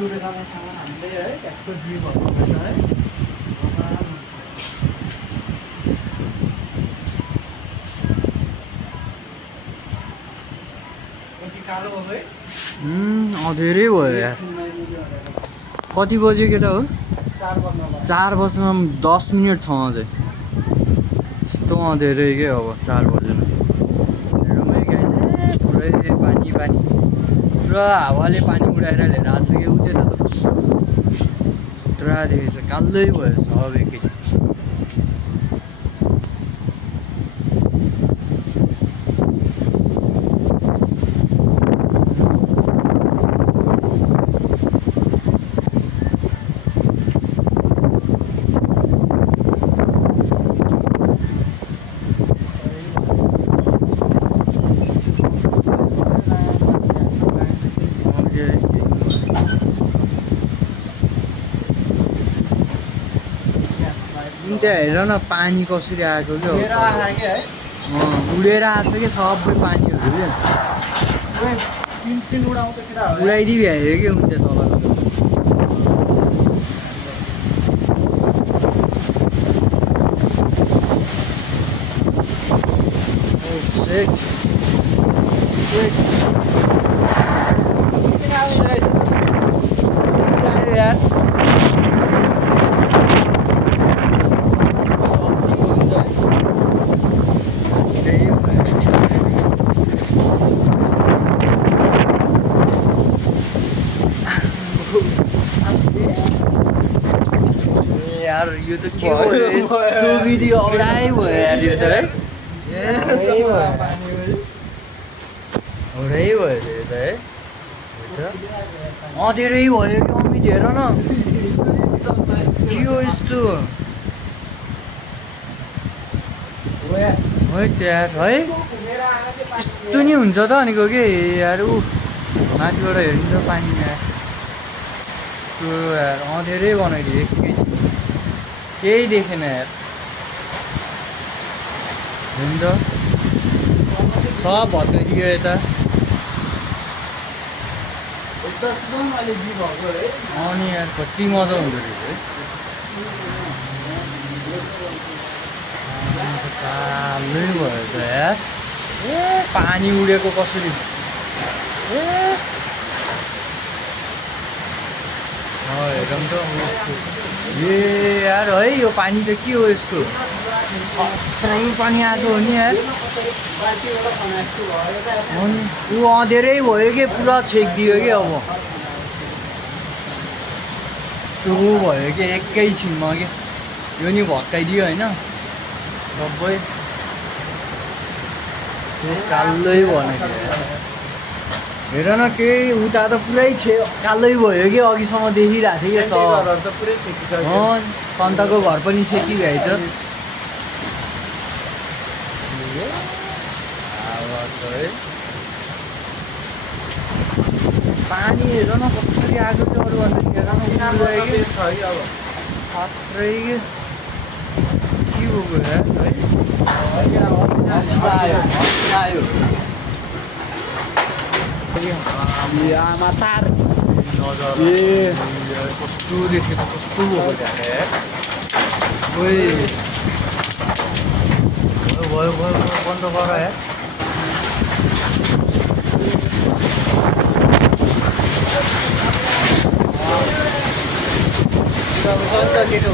टुरेकामासँग हामीले है ट्याक्को जीवहरू हुन्छ है कालो हो है धेरै भयो यार कति बज्यो केटा हो 4 बज्न 10 मिनट छ अझै यस्तो धेरै के अब 4 बजेन हेरौँ है गाइस पुरै पानी पुरा हावाले पानी उडाएर लिएर आएको छ कि उता त पुरा देखेको छ कालै भयो सब एकैछिन त्यहाँ हेर न पानी कसरी आएको क्या उडेर आएको छ कि सबै पानीहरू क्या उडाइदिइ भ्यायो कि हुन्छ तल यार यार यो त के हो यस्तो भिडियो औडाइ भयो यार यो त है औडाइ भयो यो त है धेरै भयो कि अमित हेर न के हो यस्तो है यार है यस्तो नि हुन्छ त भनेको के यार ऊ माथिबाट हेरिन्छ पानी यार धेरै बनाइदियो एकैछिन केही देखेन यार हुन्छ सब भत्काइदियो यता अनि यार कति मजा हुँदो रहेछ है कालै भयो त यार पानी उडेको कसरी हेरौँ त यार है यो पानी त के हो यस्तो पानी आएको हो नि यार ऊ धेरै भयो कि पुरा छेकिदियो कि अब त्यो भयो कि एकैछिनमा कि यो नि भत्काइदियो होइन सबै कालै बनाइदियो हेर न केही उता त पुरै कालै भयो कि अघिसम्म देखिरहेको थियो कि सन्तको घर पनि छेकिरहेछ पानी हेर न कसरी आएको थियो अरूभन्दा खत्रै के भएको यार आमा तार कस्तो देखेको कस्तो भएको भयो बन्द गर यार केटो